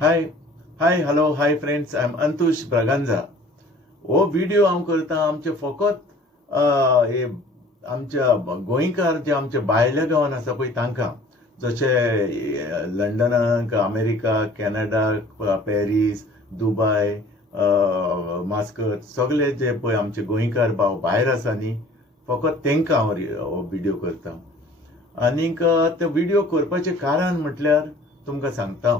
High hi hello hi friends, I am Antush Braganza. हो video हांव करता आमचे फकत हे आमच्या गोंयकार जे आमचे भायल्या गांवांत आसा पळय तांकां, जशे लंडनाक, अमेरिका, कॅनडा, पॅरीस, दुबय, मास्कत, सगळे जे पळय आमचे गोंयकार भाव भायर आसा न्ही, फकत तांकां हांव हो व्हिडिओ करता. आनीक ते व्हिडिओ करपाचें कारण म्हटल्यार तुमकां सांगता.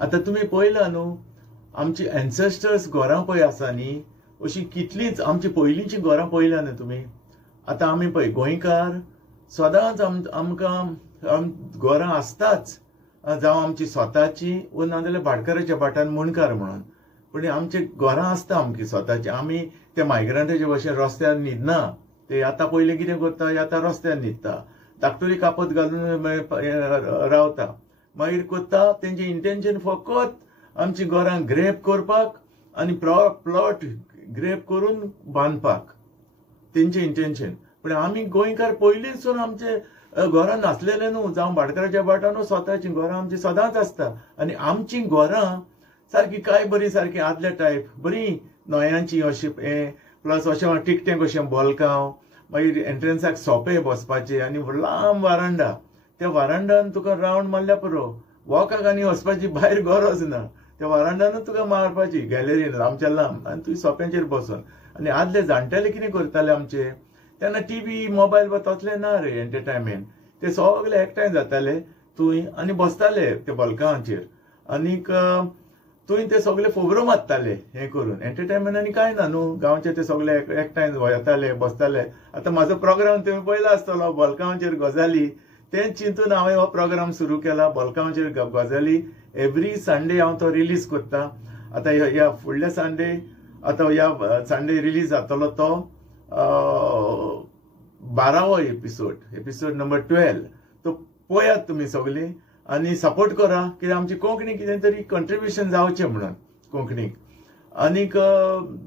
आता तुम्ही पळयला न्हू, आमची एन्सेस्टर्स घरां पळय आसा न्ही, अशी कितलींच आमची पयलींची घरां पळयल्या न्हू तुमी. आतां आमी पळय गोंयकार सदांच आमकां घरां आसताच, जावं आमची स्वताची वा नाजाल्यार भाटकाराच्या भाटान मुणकार म्हणून, पूण आमची घरां आसता आमची स्वताची. आमी ते मायग्रंटाचे भशेन रस्त्यार न्हिदना. ते आतां पयलीं कितें करता, आतां रस्त्यार न्हिदता, धाकटुली कापत घालून रावता. मागीर कोत्ता तेंचे इंटेंशन फकत आमची घरां ग्रेप करपाक आनी प्लॉट ग्रेप करून बांदपाक, तेंचे इंटेंशन. पूण आमी गोंयकार पयलींसून आमचे घरां नासलेले न्हू, जावं भाटकाराच्या भाटान स्वताची घरां आमची सदांच आसता. आनी आमची घरां सारकी काय बरी, सारकी आदल्या टायप बरी नोयांची अशी प्लस अशें टिकटें कशें बॉलकांव, मागीर एंट्रन्साक सोंपे बसपाचे आनी लांब वारांडा. त्या वारांडान तुका रावंड मारल्या पुरो, वॉकाक आनी वचपाची भायर गरज ना. त्या वारांडानूच तुका मारपाची गॅलरीन लांबच्या लांब, आनी तुवें सोंप्यांचेर बसून. आनी आदले जाणटेले कितें करताले आमचे, तेन्ना टीव्ही मोबायल वा तसले ना रे एंटरटेनमेंट. ते सगळे एकठांय जाताले थंय आनी बसताले त्या बॉलकांचेर. आनीक थंय ते सगळे फोगरो मारताले हें करून. एंटरटेनमेंट आनी कांय ना न्हू, गांवचे ते सगळे एकठांय येताले बसताले. आतां म्हाजो प्रोग्राम तुवें पळयलो आसतलो बॉलकांचेर गजाली. तें चिंतून हांवें हो प्रोग्राम सुरू केला, बॉलकांचेर गजाली. एवरी संडे हांव तो रिलीज करता. आतां ह्या फुडल्या संडे, आतां ह्या संडे रिलीज जातलो तो 12वो एपिसोड नंबर 12. तो पळयात तुमी सगळीं आनी सपोर्ट करा, कित्याक आमची कोंकणी कितें तरी कंट्रिब्युशन जावचें म्हणून कोंकणीक. आनीक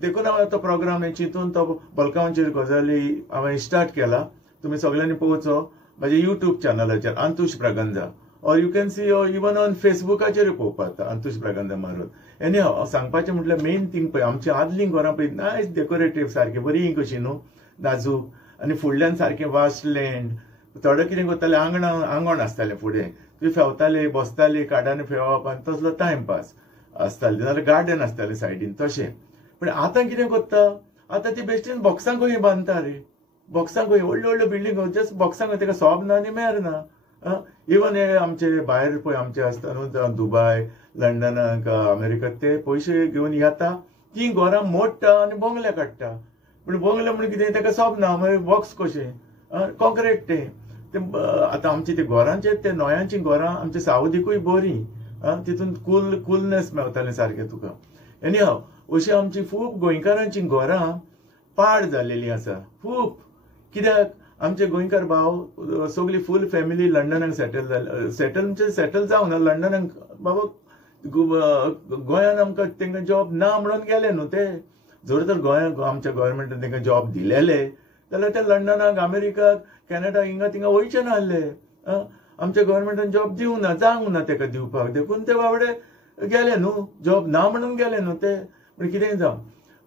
देखून हांवें तो प्रोग्राम चिंतून तो बॉलकांचेर गजाली हांवें स्टार्ट केला. तुमी सगळ्यांनी पळोवचो म्हाज्या युट्यूब चॅनलाचेर अंतुश ब्रागांजा, और you can see even on फेसबुकाचेर पळोवपाक अंतुश ब्रागांजा मारून. एनी हांव सांगपाचें म्हटल्यार मेन थिंग पळय, आमची आदलीं घरां पळय नायस डेकोरेटीव, सारकी बरी कशी न्हू, नाजूक. आनी फुडल्यान सारकें वास्ट लँड. थोडे कितें करताले, आंगण आसतालें फुडें, थंय फेवताले, बसताले, कार्डांनी फेवप आनी तसलो टायमपास आसताले. नाजाल्यार गार्डन आसतालें सायडीन तशें. पूण आतां कितें करता, आतां ती बेश्टीन बॉक्सां खंय बांदता रे, बॉक्सां खंय व्हडल्यो व्हडल्यो बिल्डींग जस्ट बॉक्सां खंय, ताका सोब ना आनी मेर ना. इवन हे आमचे भायर पळय आमचे आसता न्हू, दुबय, लंडनाक, अमेरिकाक ते पयशे घेवन येता, ती घरां मोडटा आनी बंगले काडटा. पूण बंगले म्हण कितें, ताका सोब ना, मागीर बॉक्स कशें, कॉन्क्रीट ते. आतां आमची ते घरांचे ते नोयांची घरां आमच्या सावथीकूय बरी, तितून कूलनेस मेळटालें सारकें तुका. एनी हांव अशी आमची खूब गोंयकारांची घरां पाड जाल्लेलीं आसा खूब. कित्याक आमचे गोंयकार भाव सगळी फूल फॅमिली लंडनाक सेटल जावंक ना. लंडनाक बाबा गोंयान आमकां तांकां जॉब ना म्हणून गेले न्हू ते. जर तर गोंयाक आमच्या गव्हर्मेंटान तांकां जॉब दिलेले जाल्यार ते लंडनाक, अमेरिकाक, कॅनडा हिंगा थिंगा वयचे नासले. आमच्या गव्हर्मेंटान जॉब दिवंक ना, जावंक ना ताका दिवपाक. देखून ते बाबडे गेले न्हू, जॉब ना म्हणून गेले न्हू ते. पूण कितेंय जावं,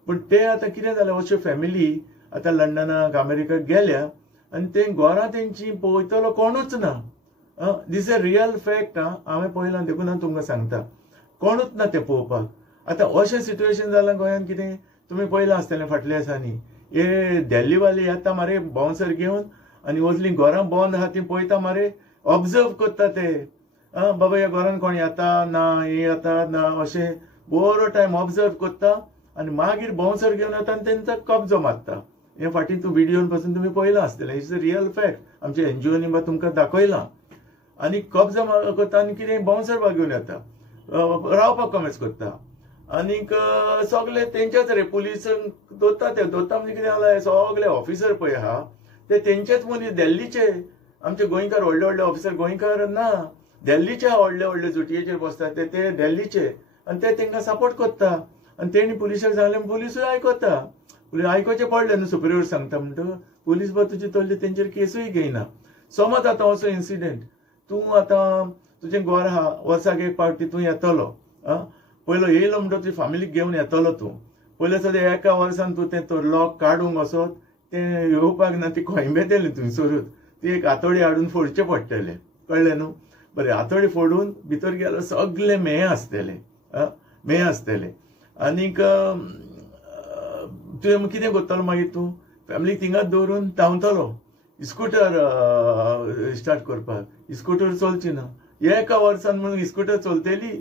पूण ते आतां कितें जालें, अश्यो फॅमिली आतां लंडनाक, अमेरिकाक गेल्या आनी ते घरां तेंची पळयतलो कोणूच ना. दीस अ रियल फॅक्ट. हांवें पळयलां, देखून हांव तुमकां सांगता, कोणूच ना ते पळोवपाक. आतां अशें सिट्युएशन जालां गोंयांत. कितें तुमी पळयलां आसतलें फाटल्या दिसांनी, हे दिल्लीवाले येता मरे बाउन्सर घेवन आनी वचलीं घरां बंद आहा तीं पळयता मरे, ऑब्जर्व करता ते. बाबा ह्या घरान कोण येता ना, हे येता ना, अशें बरो टायम ऑब्जर्व करता आनी मागीर बाउन्सर घेवन येता आनी तेंचा कब्जो मारता. हे फाटीं तूं व्हिडिओन पासून तुमी पळयलां आसतलें. It's a real fact. आमच्या एनजीओनी बा तुमकां दाखयलां. आनी कब्जो करता आनी कितें बाउन्सर बा घेवन येता, रावपाक कमेंट्स करता. आनीक सगळे तेंचेच रे, पुलीस दोत्ता म्हणजे कितें जालां, सगळे ऑफिसर पळय आहा ते तेंचेच मनीस, दिल्लीचे. आमचे गोंयकार व्हडले व्हडले ऑफिसर गोंयकार ना, दिल्लीचे व्हडले व्हडले जुटयेचेर बसतात ते दिल्लीचे. आनी ते तांकां सपोर्ट करता. आनी तेणी पुलिसाक सांगलें, पुलिसूय आयकता. आयकोचें पडलें न्हू, सुपिरियर सांगता म्हणटकच पुलीस बा तुजी तसली तेंचेर केसूय घेयना. समज आतां असो इन्सिडेंट तूं आतां तुजें घर आहा वर्साक एक पावटी तूं येतलो पयलो येयलो म्हणटा तुजी फॅमिलीक घेवन येतलो तूं पयले सद्या एका वर्सान तूं तें तो लॉक काडूंक वचत तें येवपाक ना ती खोयंबेतेली थंयसरूच ती एक आतोडी हाडून फोडचें पडटलें कळ्ळें न्हू बरें आतोडी फोडून भितर गेलो सगळे मेळ आसतले आनीक तुवें कितें करतलो मागीर तूं फॅमिलीक थिंगाच दवरून धांवतलो इस्कूटर स्टार्ट करपाक इस्कूटर चलची ना एका वर्सान म्हणून इस्कूटर चलतली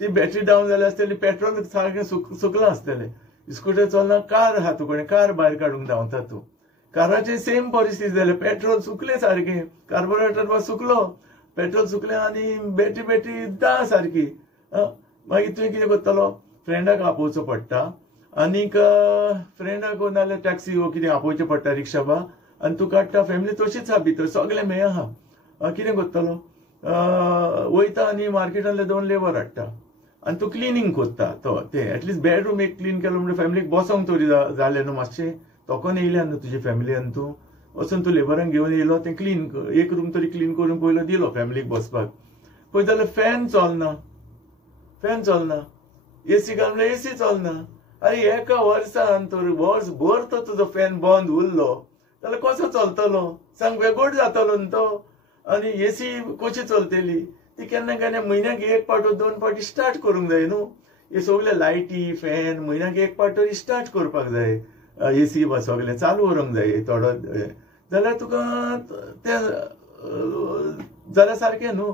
ती बॅटरी डावन जाली आसतली पेट्रोल सारकें सुकलां आसतलें इस्कूटर चलना कार आहा तुकडे कार भायर काडूंक धांवता तूं काराचे सेम परिस्थिती जाली पेट्रोल सुकलें सारकें कार्बोरेटर सुकलो पेट्रोल सुकलें आनी बॅटरी दा सारकी मागीर तुवें कितें करतलो फ्रेंडाक आपोवचो पडटा आनीक फ्रेंडाक नाल्यार टॅक्सी वो कितें आपोवचें पडटा रिक्षा बा आनी तूं काडटा फॅमिली तशीच आहा भितर सगळे मेळ आहा कितें करतलो वयता आनी मार्केटांतले 2 लेबर हाडटा आनी तूं क्लिनींग करता तो तें एटलिस्ट बेडरूम एक क्लीन केलो म्हणजे फॅमिलीक बसोंक तरी जालें न्हू मातशें तोकोन येयल्या न्हू तुजे फॅमिलीन तूं वचून तूं लेबरांक घेवन येयलो तें क्लीन एक रूम तरी क्लीन करून पयलो दिलो फॅमिलीक बसपाक पळय जाल्यार फॅन चलना एसी घाल म्हणल्यार एसी चलना अरे एका वर्सान तर वर्स भर तो तुजो फॅन बंद उरलो जाल्यार कसो चलतलो सांग वेगोड जातलो न्ही तो आनी एसी कशी चलतली ती केन्ना केन्ना म्हयन्याक एक पावटो 2 पावटी स्टार्ट करूंक जाय न्हू हे सगळे लायटी फॅन म्हयन्याक एक पावटो स्टार्ट करपाक जाय एसी बा सगळें चालू व्हरूंक जाय थोडो जाल्यार तुका तें जाल्यार सारकें न्हू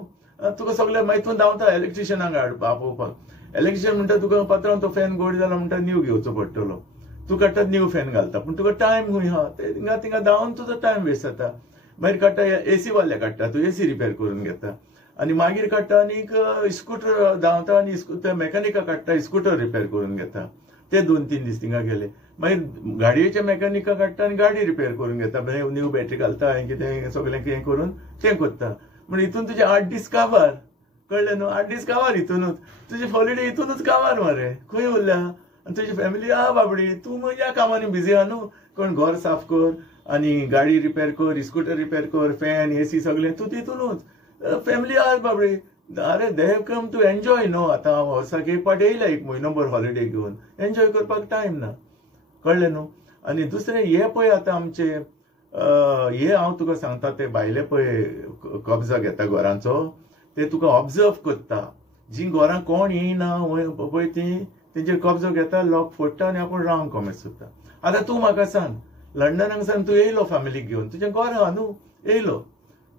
तुका सगळें मागीर तूं धांवता इलेक्ट्रिशियनाक आपोवपाक इलेक्ट्रिशियन म्हणटा तुका पात्रांव तो फॅन गोड जाला म्हणटा न्यू घेवचो पडटलो तूं काडटा न्यू फॅन घालता पूण तुका टायम खंय आहा थिंगा धांवन तुजो टायम वेस्ट जाता मागीर काडटा एसी वाले काडटा तूं एसी रिपेर करून घेता आनी मागीर काडटा आनीक स्कूटर धांवता आनी मेकॅनिका काडटा स्कूटर रिपेर करून घेता ते 2-3 दीस थिंगा गेले मागीर गाडयेचे मेकॅनिका काडटा आनी गाडी रिपेर करून घेता न्यू बॅटरी घालता हें कितें सगळें कितें करून तें करता म्हण हितून तुजे 8 दीस काबार कळ्ळें न्हू 8 दीस काबार हितूनच तुजी हॉलिडे हितूनच काबार मरे खंय उरल्या आनी तुजी फॅमिली आहा बाबडी तूं म्हज्या कामांनी बिजी आहा न्हू कोण घर साफ कर आनी गाडी रिपेर कर स्कूटर रिपेर कर फॅन एसी सगळें तूं तितूनच फॅमिली आहा बाबडी अरे they have come to enjoy न्हू आतां वर्साक एक पावटी येयला एक म्हयनोभर हॉलिडे घेवन एन्जॉय करपाक टायम ना कळ्ळें न्हू आनी दुसरें हे पळय आतां आमचे हे हांव तुका सांगता ते भायले पळय कब्जा घेता घरांचो ते तुका ऑब्जर्व करता जीं घरां कोण येयना पळय ती तेंचेर कब्जो घेता लॉक फोडटा आनी आपूण रावंक कॉमेस सोदता आतां तूं म्हाका सांग लंडनाक सावन तूं येयलो फॅमिलीक घेवन तुजें घर आहा न्हू येयलो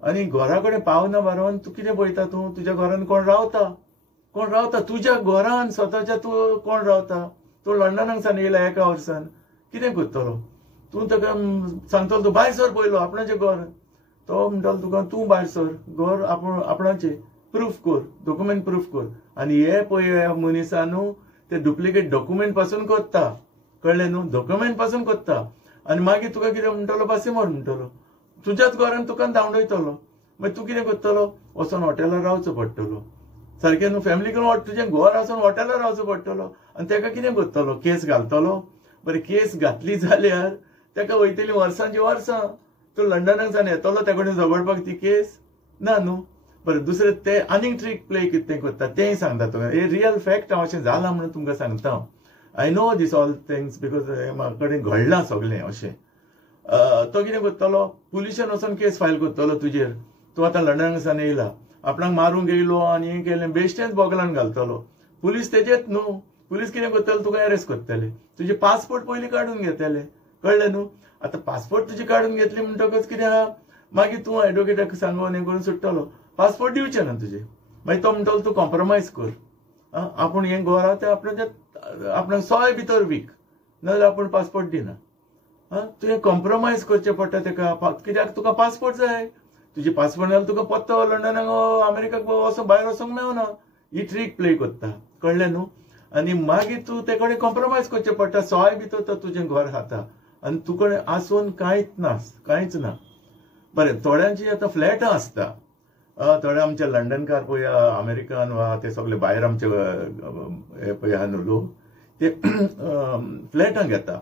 आनी घरा कडेन पावना बारोवन तूं कितें पळयता तूं तुज्या घरान कोण रावता तुज्या घरान स्वताच्या तूं कोण रावता तूं लंडनाक सावन येयला एका वर्सान कितें करतलो तूं ताका सांगतलो तूं भायर सर पयलो आपणाचें घर तो म्हणटलो तुका तूं भायर सर घर आपणाचें प्रूफ कर डॉक्युमेंट प्रूफ कर आनी हे पळय मनिसान ते डुप्लिकेट डॉक्युमेंट पासून करता कळ्ळें न्हू डॉक्युमेंट पासून करता आनी मागीर तुका कितें म्हणटलो बासिमोर म्हणटलो तुज्याच घरान तुका धांवडयतलो मागीर तूं कितें करतलो वचोन हॉटेलार रावचो पडटलो सारकें न्हू फॅमिली करून तुजें घर आसून हॉटेलार रावचो पडटलो आनी ताका कितें करतलो केस घालतलो बरें केस घातली जाल्यार ताका वयतलीं वर्सांची वर्सां तूं लंडनाक सावन येतलो ते कडेन झगडपाक ती केस ना न्हू बरें दुसरें ते आनीक ट्रीक प्ले कितें करता तेंय सांगता तुका हे रियल फॅक्ट हांव अशें जालां म्हणून तुमकां सांगता I know this all things because म्हाजे कडेन घडलां सगळें अशें तो कितें करतलो पुलिशेन वचोन केस फायल करतलो तुजेर तूं आतां लंडनाक सावन येयला आपणाक मारूंक येयलो आनी हें केलें बेश्टेंच बोगलान घालतलो पुलीस तेजेच न्हू पुलीस कितें करतले तुका अरेस्ट करतले तुजे पासपोर्ट पयलीं काडून घेतले कळ्ळें न्हू आतां पासपोर्ट तुजी काडून घेतली म्हणटकच कितें आहा मागीर तूं एडवोकेटाक सांगून हें करून सुट्टलो पासपोर्ट दिवचें ना तुजें मागीर तो म्हणटलो तूं कॉम्प्रोमायज कर आपूण हें घर आहा तें आपणाक सोय भितर वीक नाजाल्यार आपूण पासपोर्ट दिना तुवें कॉम्प्रोमायज करचें पडटा ताका कित्याक तुका पासपोर्ट जाय तुजी पासपोर्ट जाल्यार तुका पत्तो लंडनाक अमेरिकाक वचोन भायर वचोंक मेळना ही ट्रीक प्ले करता कळ्ळें न्हू आनी मागीर तूं ते कडेन कॉम्प्रोमायज करचें पडटा सोय भितर तो तुजें घर खाता आनी तुका आसून कांयच ना बरें थोड्यांची आतां फ्लॅटां आसता थोडे आमचे लंडनकार पळय अमेरिकान वा ते सगळे भायर आमचे हे पळय आहा न्हू लोक ते फ्लॅटां घेता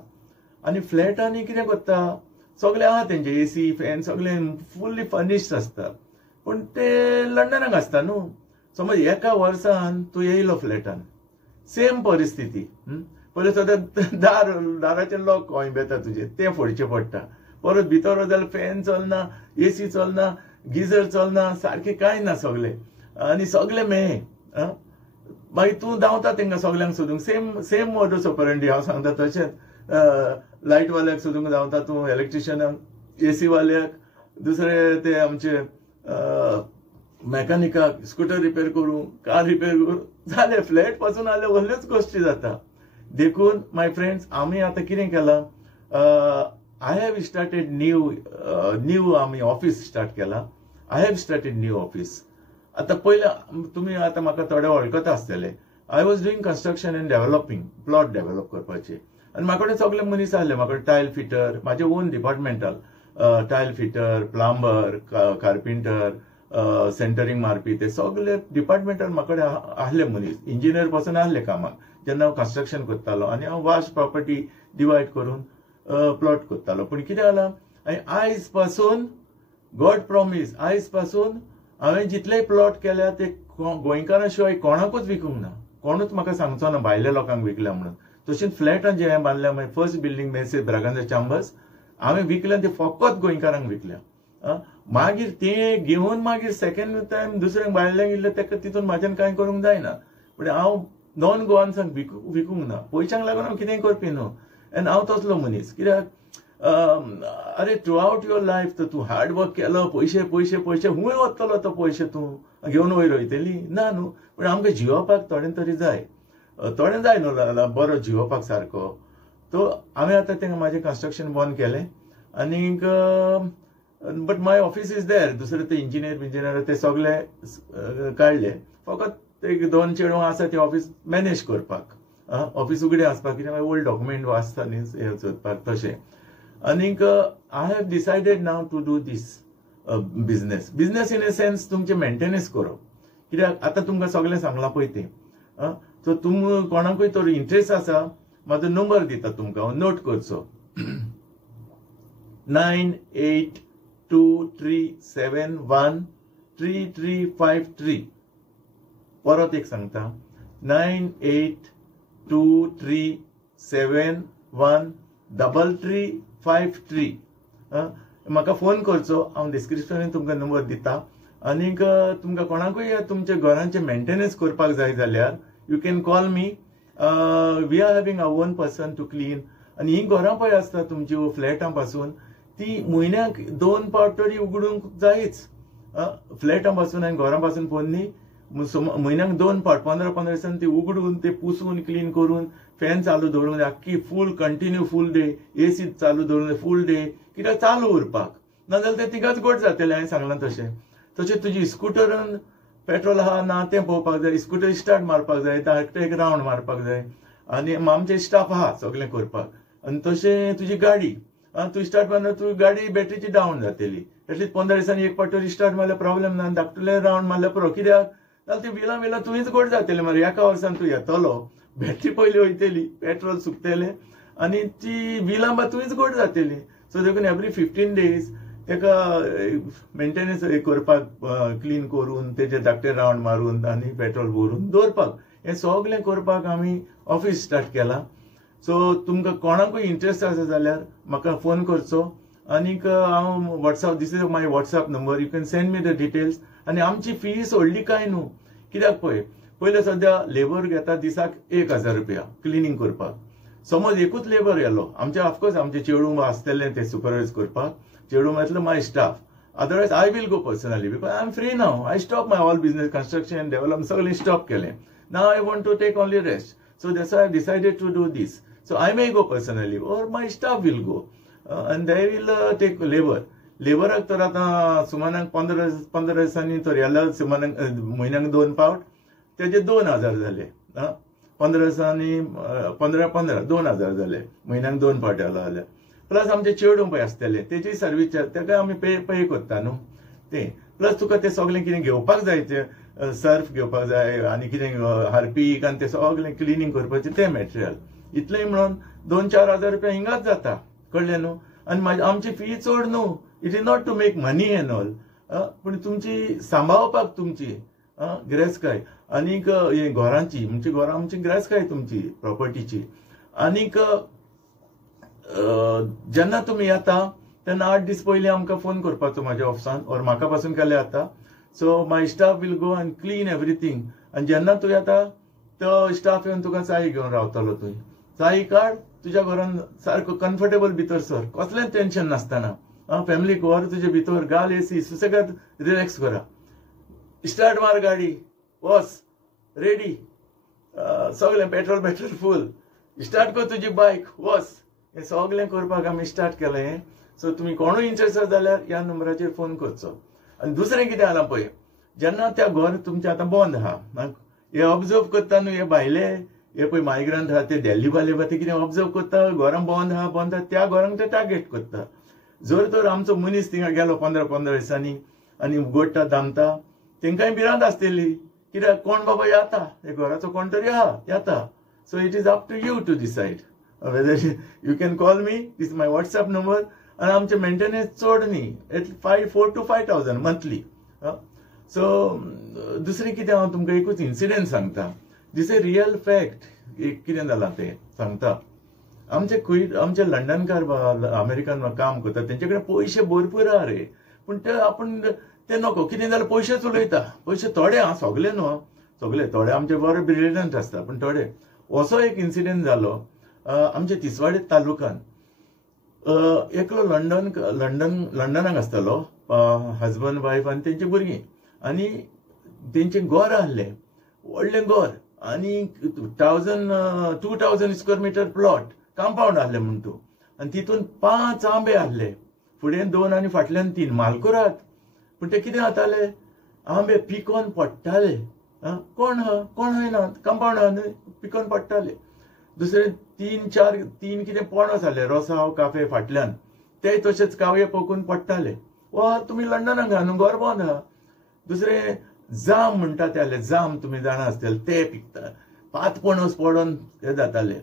आनी फ्लॅटांनी कितें करता सगळे आहा तेंचे एसी फॅन सगळे फुल्ली फर्निश्ड आसता. पूण ते लंडनाक आसता न्हू. समज एका वर्सान तूं येयलो फ्लॅटान, सेम परिस्थिती. पयलीं सद्या दाराचें लॉक खंय बेता तुजें तें फोडचें पडटा. परत भितर जाल्यार फॅन चलना, एसी चलना, गिजर चलना, सारकें कांय ना सगळें. आनी सगळें मेळ्ळें. मागीर तूं धांवता तेंकां सगळ्यांक सोदूंक. सेम मोडस ऑपरंडी हांव सांगता तशेंच. लायटवाल्याक सोदूंक धांवता तूं, इलेक्ट्रिशियनाक, एसी वाल्याक, दुसरे ते आमचे मॅकॅनिकाक स्कूटर रिपेअर करूं, कार रिपेअर करूं, जालें. फ्लॅट पासून जाल्यार व्हडल्योच गोश्टी जाता. देखून माय फ्रेंड्स, आमी आतां कितें केलां, आय हॅव स्टार्टेड न्यू आमी ऑफिस स्टार्ट केला. I have started new office. आतां पयलें तुमी आतां म्हाका थोडे वळखता आसतले. I was doing construction and developing, plot develop करपाचे. आनी म्हाका कडेन सगळे मनीस आहले. म्हाका टायल फिटर, म्हाजे own departmental, tile fitter, plumber, carpenter, centering मारपी, ते सगळे डिपार्टमेंटल म्हाका कडेन आहले मनीस. इंजिनियर पासून आहले कामाक जेन्ना हांव कन्स्ट्रक्शन करतालो. आनी हांव वास्ट प्रॉपर्टी डिवायड करून प्लॉट करतालो. पूण कितें जालां, आयज पासून गॉड प्रॉमीस, आयज पासून हांवें जितलेय प्लॉट केल्या ते गोंयकारां शिवाय कोणाकूच विकूंक ना. कोणूच म्हाका सांगचो ना भायल्या लोकांक विकल्या म्हणून. तशेंच फ्लॅटां जे हांवें बांदल्या, मागीर फर्स्ट बिल्डींग मेसेज ब्रागांजा चॅम्बर्स हांवें विकल्या, ते फकत गोंयकारांक विकल्या. मागीर ते घेवन मागीर सेकंड टायम दुसऱ्यांक भायल्याक इल्ले तेका तितून म्हाज्यान कांय करूंक जायना. पूण हांव नॉन गोवान्सांक विकूंक ना. पयशांक लागून हांव कितेंय करपी न्हू. आनी हांव तसलो मनीस. कित्याक अरे थ्रू आउट युअर लायफ तर तूं हार्ड वर्क केलो, पयशे पयशे पयशे खूंय वतलो तो पयशे तूं घेवन वयर वयतली ना न्हू. पूण आमकां जियोवपाक थोडें तरी जाय. थोडें जाय न्हू बरो जियोवपाक सारको. तो हांवें आतां तेंका म्हाजें कन्स्ट्रक्शन बंद केलें. आनीक but my office is there. दुसरे ते इंजिनियर ते सगळे काडले. फकत एक 2 चेडवां आसा ते ऑफिस मॅनेज करपाक. ऑफिस उगडें आसपाक, कित्याक ओल्ड डॉक्युमेंट वाचता न्ही हें सोदपाक तशें. आनीक I have decided now to do this business in a sense तुमचे मेंटेनन्स करप. कित्याक आतां तुमकां सगळें सांगलां पळय तें. सो तुम कोणाकूय तर इंट्रस्ट आसा, म्हाजो नंबर दिता तुमकां, नोट करचो. 9823713353. परत एक सांगता, 9823713353. म्हाका फोन करचो. हांव डिस्क्रिप्शनान तुमकां नंबर दिता. आनीक तुमकां कोणाकूय तुमच्या घरांचे मेंटेनन्स करपाक जाय जाल्यार you can call me. We are having a one person to clean. आनी ही घरां पळय आसता तुमची फ्लॅटां पासून, ती म्हयन्याक 2 पावट तरी उगडूंक जायच. फ्लॅटां पासून आनी घरां पासून फोन न्ही, म्हयन्याक 2 पावट 15-15 दिसान ती उगडून ते पुसून क्लीन करून फॅन चालू दवरूंक जाय. आख्खी फूल कंटिन्यू फूल डे एसी चालू दवरूंक जाय फूल डे. कित्याक चालू उरपाक नाजाल्यार ते तिगाच गोट जातलें. हांवें सांगलां तशें. तुजी स्कुटरान पेट्रोल आहा ना तें पळोवपाक जाय. स्कुटर स्टार्ट मारपाक जाय, एक रावंड मारपाक जाय. आनी आमचे स्टाफ आहा सगळें करपाक. आनी तशें तुजी गाडी तूं स्टार्ट मारना, तुजी गाडी बॅटरीची डावन जातली. एटलीस्ट 15 दिसांनी एक पावट स्टार्ट मारल्यार प्रॉब्लेम ना. धाकटुलें रावंड मारल्यार पुरो. कित्याक नाजाल्यार ती विला तुवेंच गोट जातलें मरे. एका वर्सान तूं येतलो, बॅटरी पयली वयतली, पेट्रोल सुकतलें आनी ती विलां बा तुवेंच गोट जातली. सो देखून एवरी 15 days तेका मेंटेनन्स करपाक, क्लीन करून तेजे धाकटे रावंड मारून आनी पेट्रोल भरून दवरपाक, हें सगळें करपाक आमी ऑफिस स्टार्ट केलां. सो तुमकां कोणाकूय इंट्रस्ट आसा जाल्यार म्हाका फोन करचो. आनीक हांव WhatsApp, this is my WhatsApp number, you can send me the details. आनी आमची फीस व्हडली कांय न्हू. कित्याक पयले सद्या लेबर घेता दिसाक 1000 रुपया क्लिनींग करपाक. समज एकूच लेबर येलो, आमचे ऑफकोर्स आमचे चेडूं आसतलें ते सुपरवायज करपाक. चेडूं म्हटल्यार my staff. Otherwise I will go personally because I am free now. I stop my all business, construction development सगळें स्टॉप केलें. Now I want to take only rest. So that's I decided to do this. So I may go personally or my staff will go and they will take labor. लेबराक तर आतां सुमाराक 15 दिसांनी तर येल्यार सुमाराक म्हयन्याक 2 पावट तेजे 2000 जाले. 15 दिसांनी 15 2000 जाले. म्हयन्याक 2 पावट येलो जाल्यार. प्लस आमचे चेडूं पळय आसतले तेजी सर्वीस तेका आमी पे करता न्हू ते. प्लस तुका ते सगळें कितें घेवपाक जाय, ते सर्फ घेवपाक जाय आनी कितें हार्पीक आनी ते सगळें क्लिनींग करपाचें तें मॅटेरियल. इतलें म्हणून 2-4 हजार रुपया हिंगाच जाता, कळ्ळें न्हू. आनी आमची फी चड न्हू. It is not to make money and all, पूण तुमची सांबाळपाक तुमची गिरेस्तकाय आनीक हे घरांची म्हणजे घरां आमची गिरेस्तकाय तुमची प्रॉपर्टीची. आनीक जेन्ना तुमी येता तेन्ना 8 दीस पयलीं आमकां फोन करपाचो म्हाज्या ऑफिसान, और म्हाका पासून केले जाता. So my staff will go and clean everything. आनी जेन्ना तूं येता तो स्टाफ येवन तुका चाय घेवन रावतलो. थंय चाय काड, तुज्या घरान सारको कम्फर्टेबल भितर सर, कसलेंच टेन्शन नासतना. फॅमिलीक व्हर तुजे भितर, घाल एसी, सुसेगाद रिलॅक्स करा. स्टार्ट मार गाडी, वच रेडी, सगळें पेट्रोल फूल, स्टार्ट कर तुजी बायक, वच. हें सगळें करपाक आमी स्टार्ट केलें. सो तुमी कोणूय इंटरेस्टेड जाल्यार ह्या नंबराचेर फोन करचो. आनी दुसरें कितें जालां पळय, जेन्ना त्या घर तुमचें आतां बंद आहा, हे ऑब्जर्व करता न्हू, हे भायले हे पळय मायग्रंट आहा ते दिल्ली वाले ते कितें ऑब्जर्व करता, घरां बंद आहा, त्या घरांक ते टार्गेट करता. जर तर आमचो मनीस थिंगा गेलो 15 दिसांनी आनी उगडटा दामता, तेंकांय भिरांत आसतली, कित्याक कोण बाबा येता, हे घराचो कोण तरी आहा येता. So it is up to you to decide whether you can call me, this my WhatsApp number. आनी आमचे मेंटेनन्स चड न्ही, 4 to 5,000 मंथली. सो दुसरें कितें हांव तुमकां एकूच इन्सिडेंट सांगता. दिस ए रियल फॅक्ट. कितें जालां तें सांगता. आमचे लंडनकार अमेरिकान काम करता, तेंचे कडेन पयशे भरपूर आहा रे, पूण ते आपूण ते नको, कितें जाल्यार पयशेच उलयता. पयशे थोडे सगळे न्हू, सगळे थोडे आमचे बरे ब्रिलियंट आसता, पूण थोडे. असो एक इन्सिडेंट जालो आमच्या तिसवाडी तालुक्यान. एकलो लंडनाक आसतालो, हजबंड वायफ आनी तेंची भुरगीं, आनी तेंचे घर आहले, व्हडलें घर, आनी 2000 स्क्वेअर मीटर प्लॉट, कंपाऊंड आहले म्हण तूं. आनी तितून 5 आंबे आहले, फुडें 2 आनी फाटल्यान 3 मालकुराद. पूण ते कितें जाताले, आंबे पिकोवन पडटाले. कोण ना, कंपाऊंड पिकोवन पडटाले. दुसरे 3 कितें पणस आहले, रोसाव काफे फाटल्यान, ते तशेंच कावये पोकून पडटाले. वा तुमी लंडनाक घा न्हू, घर बंद आहा. दुसरे जाम म्हणटा ते आहले, जाम तुमी जाणा आसतले, ते पिकता. 5 पणस पडोन हे जाताले,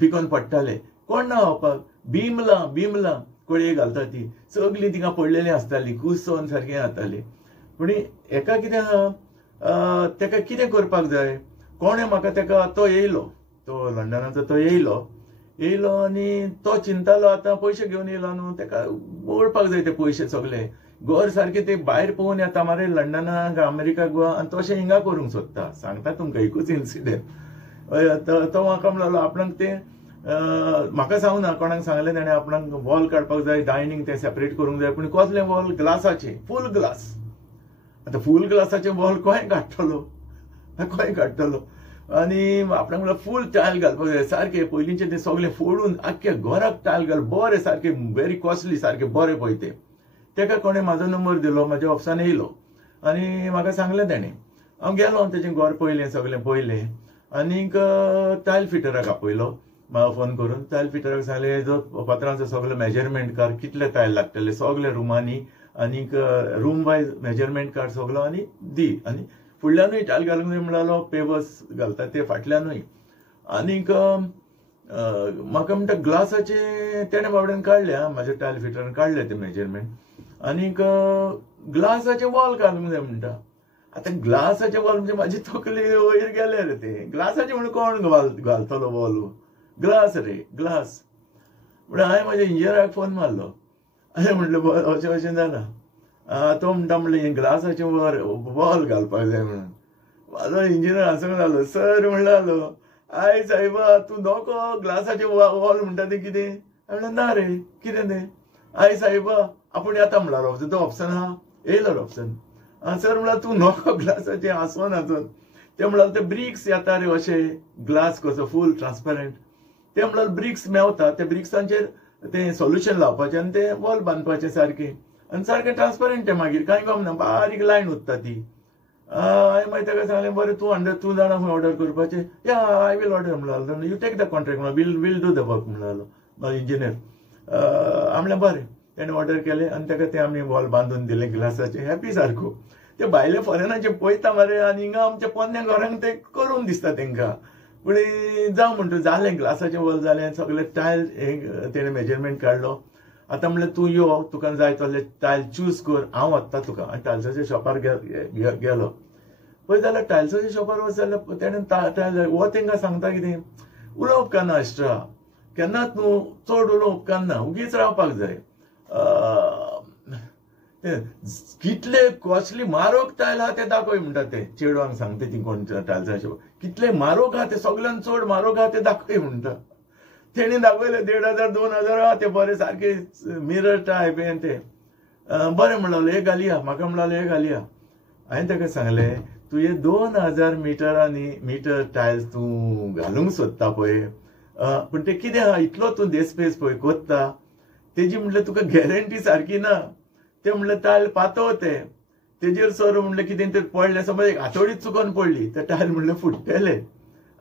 पिकोवन पडटाले. कोण ना खावपाक. बिमलां कळये घालता ती सगळीं तिका पडलेली आसताली, कुसोन सारकी जाताली. पूण हेका कितें आहा, तेका कितें करपाक जाय. कोणें म्हाका तेका तो येयलो, तो लंडनाचो तो येयलो आनी तो चिंतालो आतां पयशे घेवन येयलो न्हू, तेका ओळपाक जाय ते पयशे सगळे. घर सारकें ते भायर पळोवन येता मरे लंडनाक, अमेरिकाक गोवा, आनी तशें हिंगा करूंक सोदता. सांगता तुमकां एकूच इन्सिडेंट. तो म्हाका म्हणलो आपणाक ते म्हाका सांगूना, कोणाक सांगलें ताणें आपणाक वॉल काडपाक जाय, डायनींग ते सेपरेट करूंक जाय. पूण कसलें वॉल, ग्लासाचें, फूल ग्लास. आतां फूल ग्लासाचें वॉल खंय काडटलो. आनी आपणाक म्हणल्यार फूल टायल घालपाक जाय सारकें. पयलींचे ते सगळें फोडून आख्ख्या घराक टायल घाल, बरें सारकें, व्हेरी कॉस्टली, सारकें बरें पळय ते. तेका कोणें म्हाजो नंबर दिलो, म्हाज्या ऑफिसान येयलो आनी म्हाका सांगलें ताणें. हांव गेलो, तेजें घर पळयलें, सगळें पळयलें. आनीक टायल फिटराक आपयलो म्हाका फोन करून. टायल फिटराक सांगलें जो पत्रांचो सगळो मेजरमेंट काड, कितले टायल लागतले सगळे रुमांनी, आनीक रूम वायज मेजरमेंट काड सगळो आनी दी. आनी फुडल्यानूय टायल घालूंक जाय म्हणलो, पेवर्स घालता ते फाटल्यानूय. आनीक म्हाका म्हणटा ग्लासाचे तेणें बाबड्यान काडले, म्हाज्या टायल फिटरान काडले ते मेजरमेंट. आनीक ग्लासाचे वॉल घालूंक जाय म्हणटा. आतां ग्लासाचे वॉल म्हणजे म्हाजी तकली वयर गेले रे. ते ग्लासाचे म्हणून कोण घालतलो वॉल. ग्लास रे, ग्लास. म्हणून हांवें म्हाज्या इंजिनियराक फोन मारलो. हांवें म्हणलें अशें जालां. तो म्हणटा म्हणलें हें ग्लासाचें वॉल घालपाक जाय म्हणून. म्हाजो इंजिनियर हांसूंक लागलो. सर म्हणलो, आय सायबा तूं नको, ग्लासाचें वॉल म्हणटा तें कितें. हांवें म्हणलें ना रे, कितें तें. आय सायबा आपूण येता म्हणल्यार ऑफिसान. तो ऑफिसान आहा, येयलो ऑफिसान. सर म्हणल्यार तूं नको ग्लासाचें, हांसोन. ते म्हणल्यार ते ब्रिक्स येता रे अशे, ग्लास कसो फूल ट्रान्सपरंट. ते म्हणल्यार ब्रिक्स मेवता, ते ब्रिक्सांचेर ते सोल्युशन लावपाचें आनी ते वॉल बांदपाचें सारकें. आनी सारकें ट्रान्सपरंट तें मागीर कांय गम ना, बारीक लायन उरता ती. हांवें मागीर ताका सांगलें, बरें तूं जाणा खंय ऑर्डर करपाचें. या आय वील ऑर्डर म्हणलो. यू टेक द कॉन्ट्रॅक्ट म्हणून, वील डू द वर्क म्हणलो इंजिनियर. हांवें म्हणलें बरें. तेणें ऑर्डर केलें आनी ताका तें आमी वॉल बांदून दिलें ग्लासाचें. हॅपी सारको. ते भायले फॉरेनाचे पळयता मरे, आनी हिंगा आमच्या पोन्न्या घरांक ते करून दिसता तेंकां. पूण जावं म्हणटा जालें ग्लासाचें वॉल जालें सगळे टायल तेणें मेजरमेंट काडलो आतां म्हणलें तूं यो तुका जाय तसले टायल चूज कर हांव व्हरता तुका आनी टायल्साच्या शॉपार गेलो पळय जाल्यार टायल्साच्या शॉपार वच जाल्यार तेणें टायल हो तांकां सांगता कितें उलोवप उपकारना एक्स्ट्रा केन्नाच न्हू चड उलोवप उपकारना उगीच रावपाक जाय कितले कॉस्टली म्हारग टायल आहा ते दाखय म्हणटा ते चेडवांक सांगता ती कोण टायल्साच्या कितले म्हारग आहा ते सगळ्यान चड म्हारग आहा ते दाखय म्हणटा तेणी दाखयले 1500 2000 आहा ते बरे सारखे मिरर टायप हे ते बरें म्हणलें हे घालया म्हाका म्हणलें हे घालया हांवें ताका सांगलें तुये 2000 मीटर टायल्स तूं घालूंक सोदता पळय पूण ते कितें आहा इतलो तूं देस्पेस पळय कोत्ता तेजी म्हणलें तुका गॅरंटी सारकी ना ते म्हणलें टायल पातळ तेजेर सर म्हणलें कितें तरी पडलें समज एक हातोडीच चुकोन पडली ते टायल म्हणलें फुट्टेले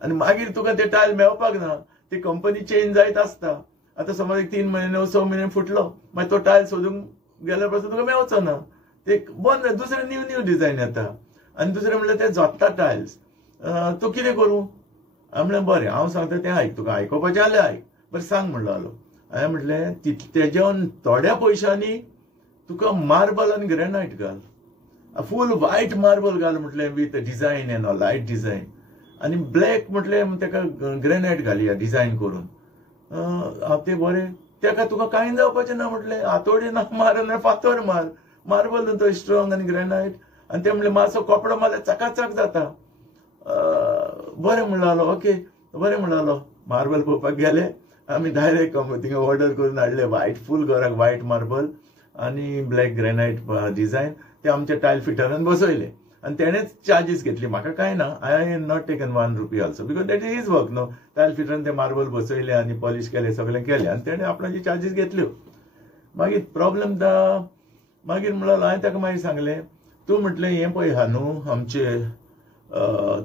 आनी मागीर तुका ते टायल मेळपाक ना ती कंपनी चेंज जायत आसता आतां समज एक 3 म्हयने 6 म्हयने फुटलो मागीर तो टायल सोदूंक गेल्या पासून तुका मेळचो ना ते बंद दुसरे न्यू डिझायन येता आनी दुसरें म्हणलें ते जोडटा टायल्स तूं कितें करूं हांवें म्हणलें बरें हांव सांगता तें आयक तुका आयकोपाचें जाल्यार आयक बरें सांग म्हणलो हांवें म्हणलें तेज्यान थोड्या पयशांनी तुका मार्बल आनी ग्रेनायट घाल फूल व्हायट मार्बल घाल म्हटलें with design and light design आनी ब्लॅक म्हटलें ताका ग्रेनायट घालया डिझायन करून हांव ते बरें ताका तुका कांय जावपाचें ना म्हटलें हातोडी ना मार आनी फातर मार मार्बल न्हू तो स्ट्रॉंग आनी ग्रेनायट आनी ते म्हणलें मातसो कपडो मारल्यार चकाचक जाता बरें म्हणलो ओके बरें म्हणलो मार्बल पळोवपाक गेले आमी डायरेक्ट थिंगा ऑर्डर करून हाडले व्हायट फूल घराक व्हायट मार्बल आनी ब्लॅक ग्रेनायट डिझायन ते आमच्या टायल फिटरान बसयले आनी तेणेच चार्जीस घेतली म्हाका कांय ना I have not taken 1 RuPay also because that is work न्हू टायल फिटरान ते मार्बल बसयले आनी पॉलिश केले सगळें केलें आनी तेणें आपणाची चार्जीस घेतल्यो मागीर प्रॉब्लेम मागीर म्हणलो हांवें ताका मागीर सांगलें तूं म्हटलें हें पळय हा न्हू आमचे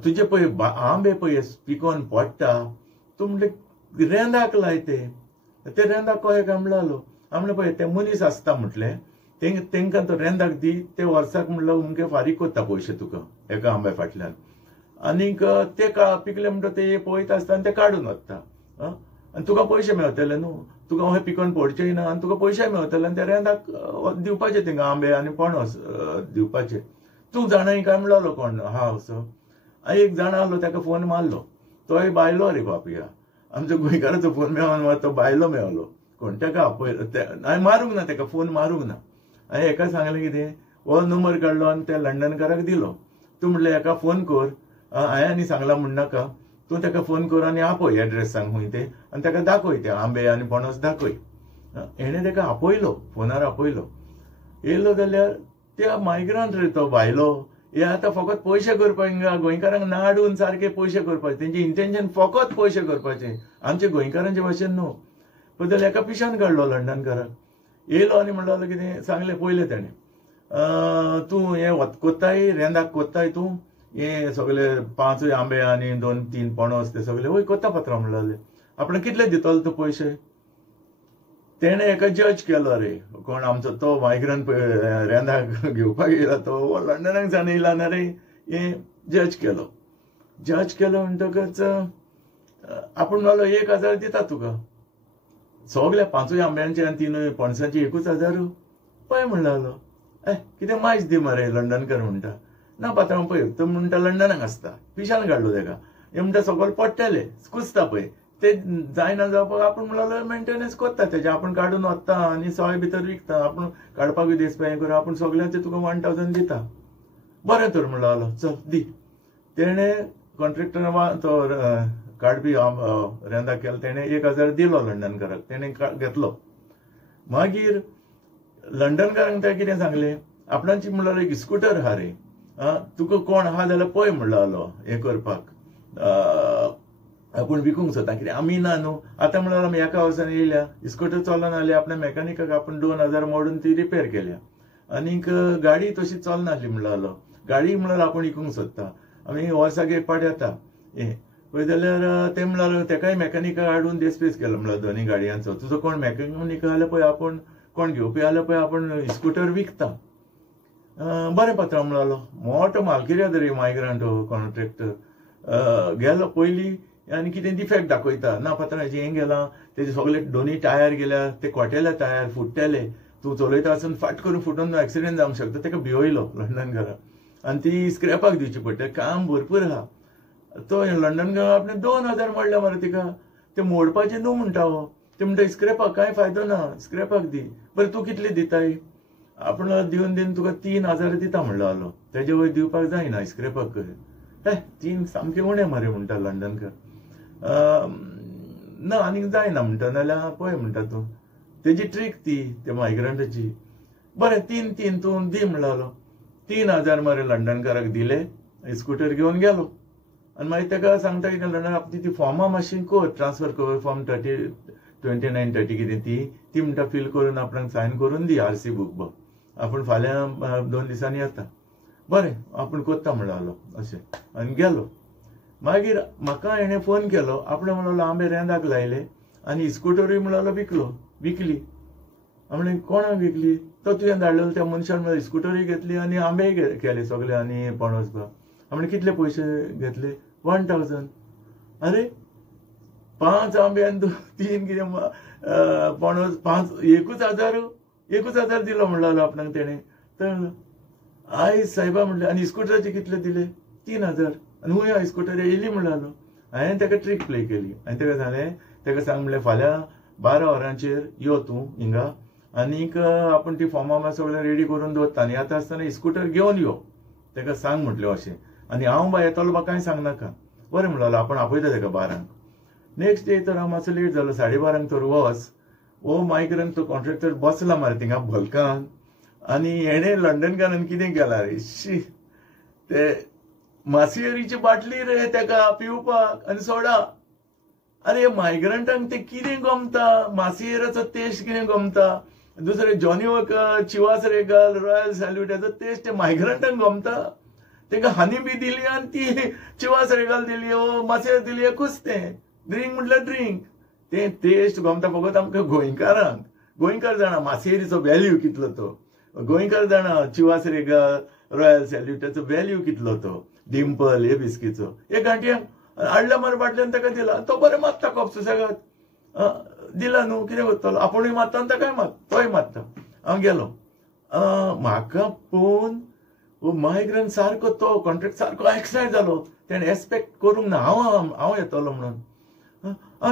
तुजे पळय आंबे पळय पिकोवन पडटा तूं म्हटलें रेंदाक लाय ते रेंदाक कशें काय म्हणलो हांवें पळय ते मनीस आसता म्हटलें तांकां तो रेंदाक दी ते वर्साक म्हणलो उमके फारीक करता पयशे तुका एका आंब्या फाटल्यान आनीक ते पिकले म्हणटा ते पळयता आसता आनी ते काडून वता आनी तुका पयशे मेळटले न्हू तुका अशें पिकोवन पडचेय ना आनी तुका पयशे मेळटले आनी ते रेंदाक दिवपाचे थिंगा आंबे आनी पणस दिवपाचे तूं जाणाय काय म्हणलो कोण हा असो हांवें एक जाणा आसलो ताका फोन मारलो तोय बायलो रे बापया आमच्या गोंयकाराचो फोन मेळोन तो बायलो मेळलो कोण ताका हांवें मारूंक ना ताका फोन मारूंक ना हांवें हेका सांगलें कितें हो नंबर काडलो आनी त्या लंडनकाराक दिलो तूं म्हणलें हेका फोन कर हांवें आनी सांगलां म्हण नाका तूं ताका फोन कर आनी आपय एड्रेस सांग खंय ते आनी ताका दाखय ते आंबे आनी पणस दाखय हेणें ताका आपयलो फोनार आपयलो येयलो जाल्यार त्या मायग्रंट रे तो भायलो हे आतां फकत पयशे करपाक गोंयकारांक नाडून सारके पयशे करपाचे तेंचे इंटेन्शन फकत पयशे करपाचे आमचे गोंयकारांचे भाशेन न्हू पळय जाल्यार एका पिशान काडलो लंडनकाराक येयलो आनी म्हणलो कितें सांगलें पयलें ताणें तूं हें कोत्ताय रेंदाक कोत्ताय तूं हे सगळे 5 आंबे आनी 2-3 पणस ते सगळे वय कोत्ता पात्रांव म्हणलें आपण कितले दितलो तूं पयशे तेणें एका जज केलो रे कोण आमचो तो मायग्रंट रेंदाक घेवपाक येयला तो लंडनाक जावन येयला ना रे हे जज केलो म्हणटकच आपूण म्हणलो 1000 दिता तुका सगळ्या 5 आंब्यांचे आनी 3 पणसांचे 1000 पळय म्हणलो कितें मायज दी मरे लंडनकार म्हणटा ना पात्रांव पळय तो म्हणटा लंडनाक आसता पिशान काडलो ताका हे म्हणटा सकयल पडटले कुसता पळय ते जायना जावपाक आपूण म्हणलो मेंटेनन्स करता तेजे आपूण काडून व्हरता आनी सवाय भितर विकता आपूण काडपाकूय दिसपा हें करून आपूण सगळ्यांचे तुका 1000 दिता बरें तर म्हणलो चल दी तेणें कॉन्ट्रॅक्टर तो काडपी रेंदाक केलो तेणें 1000 दिलो लंडनकाराक तेणें घेतलो मागीर लंडनकारांक तें कितें सांगलें आपणाची म्हणलो एक स्कूटर आहा रे तुका कोण आहा जाल्यार पळय म्हणलो हें करपाक आपूण विकूंक सोदता कितें आमी ना न्हू आतां म्हणल्यार आमी एका वर्सान येयल्या स्कूटर चलना जाल्यार आपल्या मॅकॅनिकाक आपूण 2000 मोडून ती रिपेर केल्या आनीक गाडी तशी चलनासली म्हणलो गाडी म्हणल्यार आपूण विकूंक सोदता आमी वर्साक एक पाट येता हें पळय जाल्यार ते म्हणलो तेकाय मॅकॅनिकाक हाडून देस्पेस केलो म्हणलो दोनी गाडयांचो तुजो कोण मॅकॅनिक जाल्यार पळय आपूण कोण घेवपी जाल्यार पळय आपूण स्कूटर विकता बरें पात्रांव म्हणलो मोठो मालकिऱ्या तरी मायग्रंट कॉन्ट्रॅक्टर गेलो पयलीं आनी कितें डिफेक्ट दाखयता ना पात्रांचें हें गेलां तेजे सगळे दोनूय टायर गेल्या ते कोटेले टायर फुट्टेले तूं चलयता आसून फाट करून फुटून एक्सिडेंट जावंक शकता तेका भिवयलो लंडनकाराक आनी ती स्क्रॅपाक दिवची पडटा काम भरपूर आहा तो लंडनकार आपणे 2000 मोडले मरे तिका ते मोडपाचें न्हू म्हणटा हो ते म्हणटा स्क्रॅपाक कांय फायदो ना स्क्रॅपाक दी बरें तूं कितली दिताय आपण दिवन दिवन तुका 3000 दिता म्हणलो आलो तेजे वयर दिवपाक जायना स्क्रॅपाक हे 3 सामकें उणें मरे म्हणटा लंडनकार ना आनीक जायना म्हणटा नाल्यार पळय म्हणटा तूं तेजी ट्रीक ती ते मायग्रंटाची बरें 3 तूं दी म्हणलो 3000 मरे लंडनकाराक दिले स्कूटर घेवन गेलो आनी मागीर ताका सांगता की लंडन आपली ती फॉर्मां मातशी कर ट्रान्सफर कर फॉर्म 29-30 कितें ती म्हणटा फिल करून आपणाक सायन करून दी आरसी बुक आपूण फाल्यां 2 दिसांनी येता बरें आपूण कोत्ता म्हणलो अशें आनी गेलो मागीर म्हाका हेणें फोन केलो आपणें म्हणलो आंबे रेंदाक लायले आनी स्कूटरूय म्हणलो विकली म्हणलें कोणाक विकली तो तुवें धाडलेलो त्या मनशान स्कूटरूय घेतली आनी आंबेय केले सगळे आनी पणस म्हणलें कितले पयशे घेतले 1000 अरे 5 आंबे आनी 3 कितें पणस 1000 दिलो म्हणलो आपणाक तेणें तर आयज सायबा म्हणलें आनी स्कूटराचे कितले दिले 3000 आनी हूंय स्कूटर येयली म्हणलो हांवें ताका ट्रीक प्ले केली आनी ताका सांगलें ताका सांग म्हणलें फाल्यां 12 वरांचेर यो तूं हिंगा आनीक आपूण ती फॉर्मां सगळें रेडी करून दवरता आनी येता आसतना स्कूटर घेवन यो ताका सांग म्हटलें अशें आनी हांव बाय येतलो म्हाका कांय सांगनाका बरें म्हणलो आपूण आपयता ताका 12 नेक्स्ट डे तर हांव मातसो लेट जालो 12:30 तर वच मायग्रंट तो कॉन्ट्रॅक्टर बसला मरे थिंगा भलकान आनी हेणें लंडनकारान कितें केलां रे शी ते मासियरीची बाटली रे ताका पिवपाक आनी सोडा अरे मायग्रंटांक ते कितें गमता मासियराचो टेस्ट कितें गमता दुसरे Johnny Walker Chivas Regal Royal सॅल्यूटाचो टेस्ट ते मायग्रंटांक गमता ताका हनी बी दिली आनी ती चिवास रेगल दिली मासियर दिली एकूच तें ड्रिंक म्हटल्यार ड्रिंक ते टेस्ट गमता फकत आमकां गोंयकार जाणा मासियरीचो व्हॅल्यू कितलो तो गोंयकार जाणा चिवास रेगल रॉयल सॅल्यूटाचो व्हॅल्यू कितलो तो डिंपल हे बिस्कीचो एक घांट्याक हाडल्या मरे बाटल्यान ताका दिला तो बरें मारता कप सुसेगाद दिला न्हू कितें करतलो आपुणूय मारता आनी ताकाय मारता तोय मारता हांव गेलो म्हाका पळोवन मायग्रंट सारको तो कॉन्ट्रॅक्ट सारको एक्सायट जालो तेणें एक्सपेक्ट करूंक ना हांव येतलो म्हणून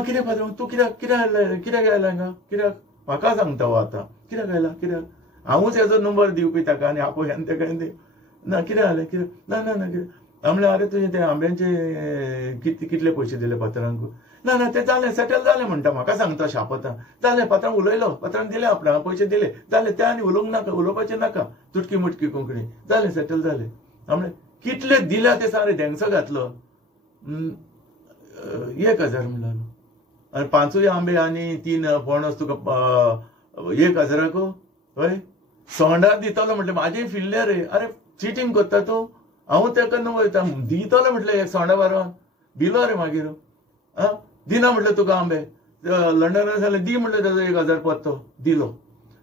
कित्याक पात्रांव तूं कित्याक आयला हिंगा कित्याक म्हाका सांगता हो आतां कित्याक आयला कित्याक हांवूच हेजो नंबर दिवपी ताका आनी आपय ताका ना कितें जालें कितें ना कितें म्हणलें अरे तुवें ते आंब्याचे कितले पयशे दिले पात्रांक ना ते जालें सेटल जालें म्हणटा म्हाका सांगता शापता जालें पात्रांक उलयलो पात्रांक दिले आपणाक पयशे दिले जालें ते आनी उलोवंक नाका उलोवपाचें नाका तुटकी मुटकी कोंकणी जालें सेटल जालें म्हणलें कितले दिल्या ते सारे धेंगसो घातलो 1000 म्हणलो आनी 5 आंबे आनी 3 पणस तुका 1000 हय सोंडार दितलो म्हटलें म्हाजें फिल्ले रे अरे चिटींग करता तूं हांव ताका न्हू वयता दितलो म्हटलें एक सोंडा बारोन दिलो रे मागीर दिना म्हटलें तुका आंबे लंडनार जालें दी म्हटलें ताजो 1000 पत्तो दिलो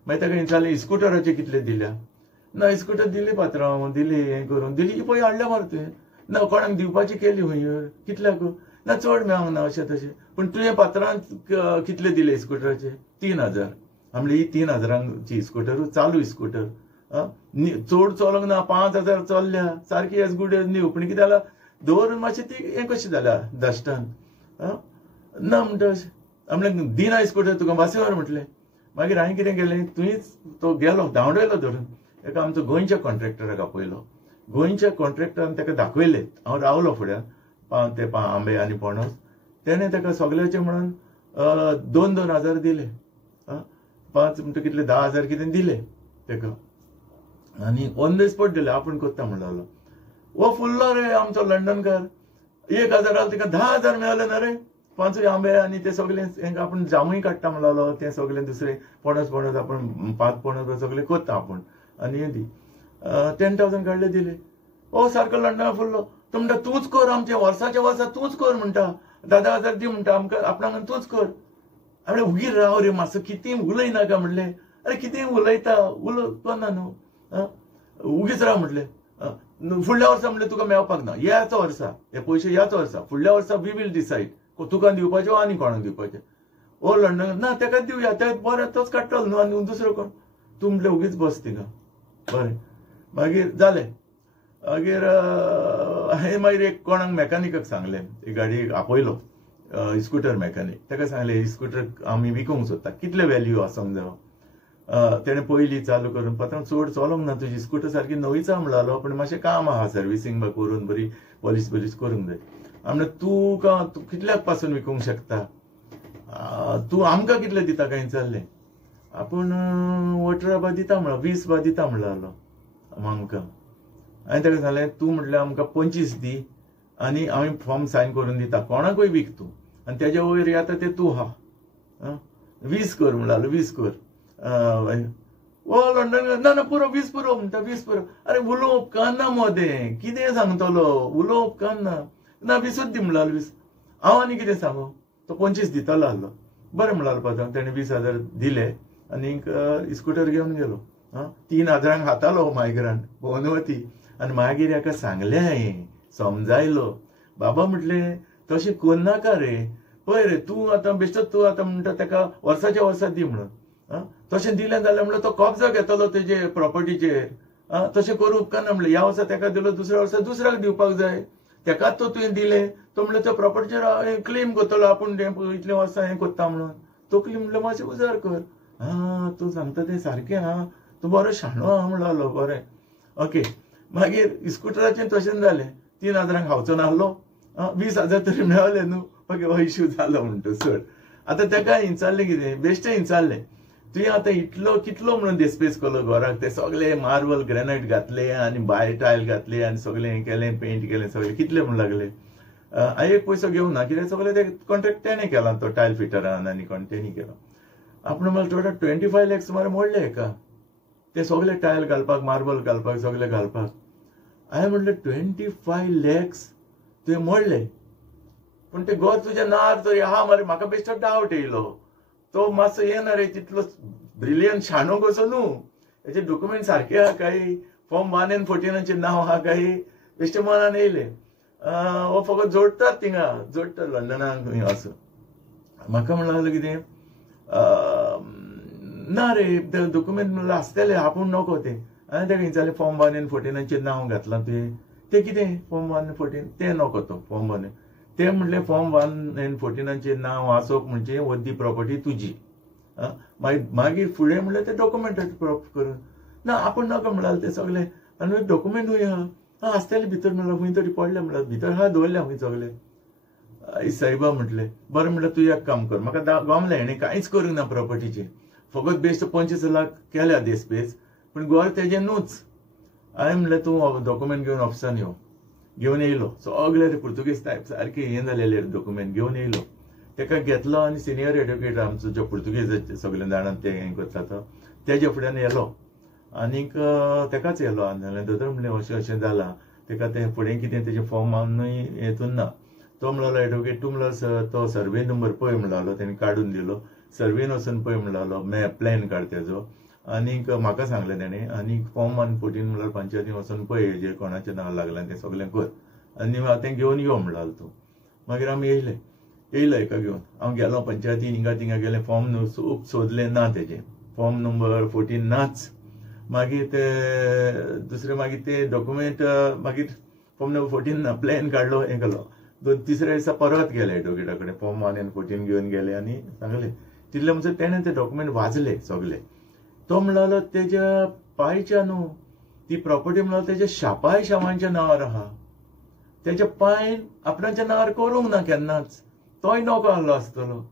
मागीर ताका विचारलें स्कूटराचे कितले दिल्या ना स्कूटर दिली पात्रांव दिली हें करून दिली की पळय हाडल्या मरे तुवें ना कोणाक दिवपाची केली खंय कितल्याक ना चड मेळोंक ना अशें तशें पूण तुवें पात्रांक कितले दिले स्कूटराचे 3000 म्हणलें ही 3000ची स्कूटर चालू स्कूटर चड चलोंक ना 5000 चल्ल्या सारकी एज गूड एज न्यू पूण कितें जालां दवरून मातशें ती हें कशी जाल्या डस्टान ना म्हणटा अशें म्हणलें दिना स्कूटर तुका बसी व्हर म्हटलें मागीर हांवें कितें केलें तुवेंच तो गेलो धांवडयलो धरून एका आमचो गोंयच्या कॉन्ट्रॅक्टराक आपयलो गोंयच्या कॉन्ट्रॅक्टरान ताका दाखयलें हांव रावलो फुड्यान ते आंबे आनी पणस तेणें ताका सगळ्याचें म्हणून 2,000 दिले 5 म्हणटा कितले 10,000 कितें दिले ताका आनी ऑन द स्पॉट दिले आपूण कोत्ता म्हणलो वो फुल्लो रे आमचो लंडनकार 1000 ताका 10,000 मेळले ना रे 5 आंबे आनी ते सगळे आपूण जामूय काडटा म्हणलो ते सगळे दुसरे पणस आपूण 5 पणस सगळे कोत्ता आपूण आनी हे दी 10,000 काडले दिले सारको लंडनार फुल्लो तो म्हणटा तूंच कर आमचे वर्साच्या वर्सा तूंच कर म्हणटा 10,000 दी म्हणटा आमकां आपणाक तूंच कर हांवें उगीर राव रे मातसो कितें उलयनाका म्हणलें अरे कितें उलयता उलोवना न्हू उगीच राव म्हटलें फुडल्या वर्सा म्हणलें तुका मेळपाक ना ह्याच वर्सा हे पयशे ह्याच वर्सा फुडल्या वर्सा वी वील डिसायड तुका दिवपाचें आनी कोणाक दिवपाचें. ओ लंडन ना ताका दिवया, ते बरें तोच काडटलो न्हू आनी दुसरो कोण. तूं म्हणलें उगीच बस थिंगा. बरें मागीर जालें. मागीर हांवें मागीर एक कोणाक मॅकानिकाक सांगलें, एक गाडी आपयलो इस्कूटर मॅकानीक. ताका सांगलें इस्कूटर आमी विकूंक सोदता, कितले व्हॅल्यू आसूंक जायो. तेणें पयलीं चालू करून पात्रांव चड चलोंक ना तुजी स्कूटर सारकी नवीच आहा म्हणलो, पण मातशें काम आहा सर्विसींग बा करून बरी पॉलिश करूंक जाय. आमलें तूं कितल्याक पासून विकूंक शकता, तूं आमकां कितले दिता काय विचारलें. आपूण 18 बा दिता म्हणलो, 20 बा दिता म्हणलो आमकां. हांवें ताका सांगलें तूं म्हटलें आमकां 25 दी आनी आमी फॉर्म सायन करून दिता, कोणाकूय विक तूं, आनी तेज्या वयर येता ते तूं आहा. 20 कर म्हणलो, 20 कर. ओ लंडन ना ना पुरो 20 पुरो म्हणटा, 20 पुरो. अरे उलोवं उपकारना मोदें, कितें सांगतलो, उलोवं उपकारना. ना 20च दी म्हणलो, 20. हांव आनी कितें सांगू, तो 25 दितलो आहलो. बरें म्हणलो पात्रांव, ताणें 20,000 दिले आनीक इस्कूटर घेवन गेलो. 3,000 खातालो मायग्रांट पवनवती. आनी मागीर हाका सांगलें हांवें, समजायलो. बाबा म्हटलें तशें करनाका रे, पळय रे तूं आतां बेश्टो तूं आतां म्हणटा ताका वर्साच्या वर्सा दी म्हणून. तशें दिलें जाल्यार म्हणल्यार तो कब्जा घेतलो तेजे प्रॉपर्टीचेर. तशें करूं उपकारना म्हणलें. ह्या वर्सा ताका दिलो, दुसऱ्या वर्सा दुसऱ्याक दिवपाक जाय. ताकाच तो तुवें दिलें, तो म्हणलें त्या प्रॉपर्टीचेर क्लेम करतलो, आपूण इतले वर्सां हें करता म्हणून. तकली म्हणलें मातशें उजार कर. तूं सांगता तें सारकें आहा, तूं बरो शाणो आहा म्हणलो. बरें ओके. मागीर इस्कूटराचें तशें जालें, 3,000 खावचो नासलो, 20,000 तरी मेळले न्हू. ओके हो इश्यू जालो म्हणटा चड. आतां ताका विचारलें कितें, बेश्टें विचारलें तुवें आतां इतलो कितलो म्हणून देस्पेस केलो घराक, ते सगळे मार्बल ग्रेनायट घातले आनी भायर टायल घातले आनी सगळें हें केलें, पेंट केलें, सगळें कितले म्हूण लागले. हांवें एक पयसो घेवं ना, कित्याक सगळें ते कॉन्ट्रॅक्ट तेणें केला, तो टायल फिटरान आनी कोण तेणी केलो. आपूण म्हणलें टोटल 25 lakhs सुमार मोडले हेका, ते सगळे टायल घालपाक, मार्बल घालपाक, सगळे घालपाक. हांवें म्हणलें 25 lakhs तुवें मोडले, पूण ते घर तुज्या नार तरी आहा मरे. म्हाका बेश्टो डावट येयलो, तो मातसो येना रे, तितलो ब्रिलियंट शाणो कसो न्हू. हेचे डॉक्युमेंट सारके आहा काय, फॉर्म 1 and 14 नांव आहा काय, बेश्टे मनान येयले. हो फकत जोडटात थिंगा, जोडटा लंडनाक असो. म्हाका म्हणूंक लागलो कितें, ना रे ते डॉक्युमेंट म्हणल्यार आसतले, आपूण नको ते. हांवें ताका विचारलें फॉर्म 1 and 14 नांव घातलां तुवें, ते कितें फॉर्म 1 and 14 ते नको तो फॉर्म 1. ते म्हणलें फॉर्म 1 and 14 नांव आसोप म्हणजे वद्दी प्रॉपर्टी तुजी. मागीर फुडें म्हणलें ते डॉक्युमेंटाची प्रॉप करून ना, आपूण नाका म्हणलें ते सगळे. आनी डॉक्युमेंट खंय आहा, आसतले भितर म्हणल्यार खंय तरी पडले म्हणल्यार, भितर आहा दवरल्या खंय सगळे. सायबा म्हटलें बरें म्हणल्यार तूं एक काम कर, म्हाका गमलें हेणें कांयच करूंक ना प्रॉपर्टीचेर, फकत बेश्ट 25 लाख केल्या देस्पेस, पूण घर तेजें न्हूच. हांवें म्हणलें तूं डॉक्युमेंट घेवन ऑफिसान यो. घेवन येयलो, सगळे ते पुर्तुगीज टायप सारके हें जालेले डॉक्युमेंट घेवन येयलो. ताका घेतलो आनी सिनियर एड्युकेट आमचो जो पुर्तुगीज सगळे जाणां ते हें करता तो, तेजे फुड्यान येलो आनीक ताकाच येलो. आनी दोतोर म्हणलें अशें अशें जालां, ताका तें फुडें कितें तेजें फॉर्मानूय हेतून ना. तो म्हणलो एड्युकेट तूं म्हणलो तो सर्वे नंबर पळय म्हणलो, ताणें काडून दिलो. सर्वेन वचून पळय म्हणलो, प्लॅन काड तेजो. आनीक म्हाका सांगलें ताणें, आनी फॉर्म 1 and 14 म्हणल्यार पंचायतीन वचून पळय हेजेर कोणाचें नांव लागलां तें सगळें कर आनी तें घेवन यो म्हणलो तूं. मागीर आमी येयलो हेका घेवन. हांव गेलो पंचायतीन, हिंगा थिंगा गेलें, फॉर्म खूब सोदलें, ना तेजें फॉर्म नंबर 14 नाच. मागीर ते दुसरें मागीर ते डॉक्युमेंट मागीर फॉर्म नंबर 14 ना, प्लॅन काडलो, हें केलो. तिसऱ्या दिसा परत गेले एडवोकेटा कडेन, फॉर्म 1 and 14 घेवन गेले आनी सांगलें. तितले म्हणजे तेणें ते डॉक्युमेंट वाचले सगळे. तो म्हणलो तेज्या पायच्या न्हू ती प्रॉपर्टी म्हणलो तेज्या शापाय शामांच्या नांवार आहा. तेज्या पायन आपणाच्या नांवार करूंक ना केन्नाच, तोय नोको आहलो आसतलो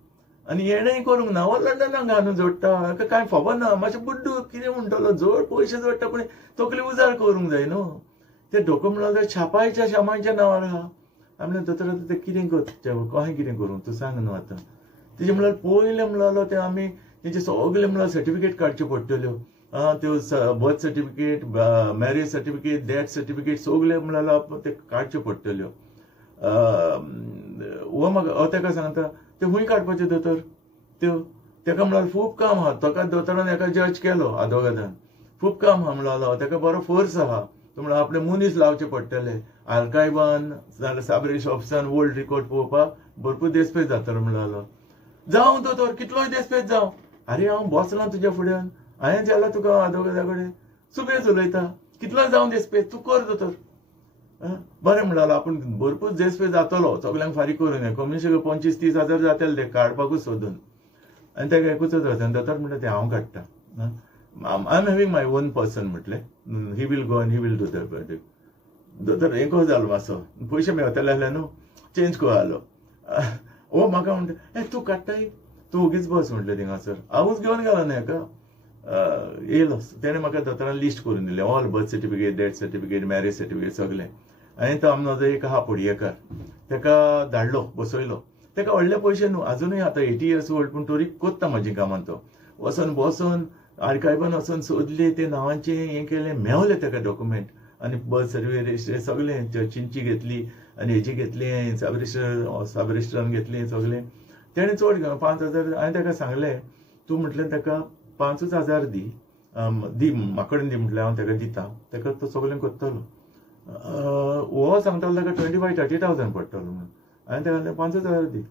आनी हेणेंय करूंक ना. हो लंडनाक घालून जोडटा, हाका कांय खबर ना, मातशें बुड्डू कितें म्हणटलो, जोड पयशे जोडटा पूण तकली उजार करूंक जाय न्हू. ते डॉक्युमेंट छापायच्या शामांच्या नांवार आहा. आमले दोतोर ते कितें करचें, कशें कितें करूं तूं सांग न्हू. आतां तेजे म्हणल्यार पयलें म्हणलो ते आमी तेजे सगळे म्हणल्यार सर्टिफिकेट काडच्यो पडटल्यो. त्यो birth certificate, marriage certificate, death certificate सगळे म्हणल्यार ते काडच्यो पडटल्यो. हो म्हाका ताका सांगता ते खंय काडपाचे दोतोर, त्यो ताका म्हणल्यार खूब काम आहा. ताका दोतोरान एका जज केलो आदवोगादान, खूब काम आहा म्हणलो, ताका बरो फोर्स आहा. तो म्हणून आपले मनीस लावचे पडटले आर्कायवान नाल्यार सब रजिस्टर ऑफिसान ओल्ड रिकॉर्ड पळोवपाक भरपूर देस्पेस जातलो म्हणलो जावं दोतोर कितलोय देस्पेस जावं अरे हांव बसलां तुज्या फुड्यान हांवें जाल्यार तुका आदोगादा कडेन सुबेज उलयता कितलो जावं देस्पेस तूं कर दोतोर बरें म्हणलो आपूण भरपूर देस्पेस जातलो सगल्यांक फारीक करून ये कमी 25-30 हजार जातले ते काडपाकूच सोदून आनी तेका एकूच वचून दोतोर म्हणटा ते हांव काडटा I am having my own person म्हटलें ही वील गो आनी he will do that project दोतोर हें जालो मातसो पयशे मेळटले जाल्यार न्हू चेंज कोलो ओ म्हाका म्हणटा तूं काडटाय तूं उगीच बस म्हटलें थिंगासर हांवूच घेवन गेलो न्ही हेका येयलो तेणें म्हाका दोतोरान लिस्ट करून दिलें all birth certificate death certificate marriage certificate सगलें आनी तो आमचो एक आहा पुडयेकार तेका धाडलो बसयलो तेका व्हडले पयशे न्हू अजुनूय आतां 80 years ओल्ड पूण तरी कोत्ता म्हाजी कामां तो बसून आर्कायवान वचून सोदले ते नांवांचें हें केलें मेवलें तेका डॉक्युमेंट आनी बर्थ सर्टिफिकेट सगलें चिंची घेतली आनी हेची घेतली सब रजिस्टरान घेतली सगलें तेणें चड 5,000 हांवें तेका सांगलें तूं म्हटलें तेका 5,000 दी म्हाका कडेन दी म्हटलें हांव तेका दिता तेका तो सगलें करतलो हो सांगतालो तेका 25-30,000 पडटलो म्हणून हांवें तेका 5,000 दी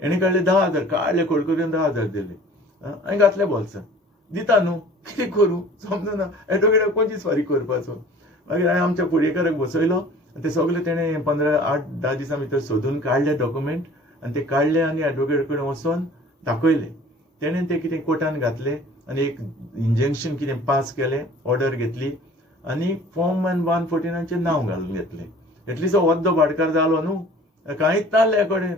हेणें काडले 10,000 काडले खोड करून 10,000 दिले हांवें घातले बॉल्सान दिता न्हू कितें करूं समजना एडवोकेटाक कोणचीच फारीक करपाचो मागीर हांवें आमच्या फुडेकाराक बसयलो आनी ते सगळे तेणें 15-8-10 दिसां भितर सोदून काडले डॉक्युमेंट आनी ते काडले आनी एडवोकेट कडेन वचून दाखयले तेणें ते कितें कोर्टान घातले आनी एक इंजंक्शन कितें पास केलें ऑर्डर घेतली आनी फॉर्म 114 नांव घालून घेतलें एटलिस्ट वद्दो भाटकार जालो न्हू कांयच नासलें कडेन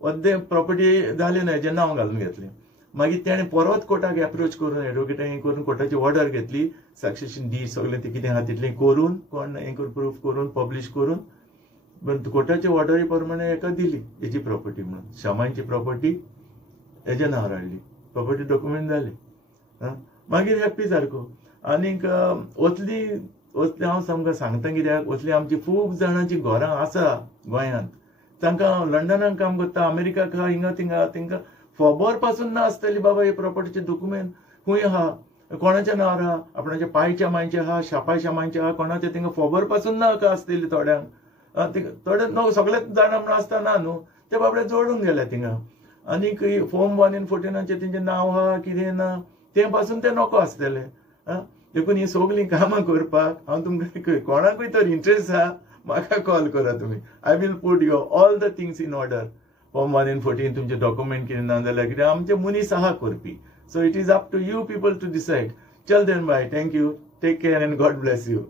वद्दे प्रॉपर्टी जाली न्हय हेजें नांव घालून घेतलें मागीर तेणें परत कोर्टाक एप्रोच करून एडवोकेटान हें करून कोर्टाची ऑर्डर घेतली सक्सेशन डी सगळें ते कितें आहा तितलें करून कोण हें प्रूफ करून पब्लीश करून कोर्टाची ऑर्डरी प्रमाणे हेका दिली हेची प्रॉपर्टी म्हणून शामांची प्रॉपर्टी हेज्या नांवार हाडली प्रॉपर्टी डॉक्युमेंट जाली मागीर हॅप्पी सारको आनीक वतली हांव सामको सांगता कित्याक वतली आमची खूब जाणांची घरां आसा गोंयांत तांकां लंडनाक काम करता अमेरिकाक आहा हिंगा थिंगा तांकां खबर पासून ना आसतली बाबा हे प्रॉपर्टीचे डॉक्युमेंट खूंय आहा कोणाच्या नांवार आहा आपणाच्या पायच्या मांयचे आहा शापाय शामांचे आहा कोणाचे तांकां खबर पासून ना का आसतली थोड्यांक थोडे न्हू सगळेच जाणां म्हणून आसता ना न्हू ते बाबडे जोडून गेले थिंगा आनीक फॉर्म 114 तेंचें नांव आहा कितें ना ते पासून ते नको आसतले देखून ही सगळीं कामां करपाक हांव तुमकां कोणाकूय तर इंट्रस्ट आहा म्हाका कॉल करा तुमी I will put your all the things in order form 114 तुमचे डॉक्युमेंट कितें ना जाल्यार कितें आमचे मनीस आहा करपी so it is up to you people to decide चल then bye thank you take care and God bless you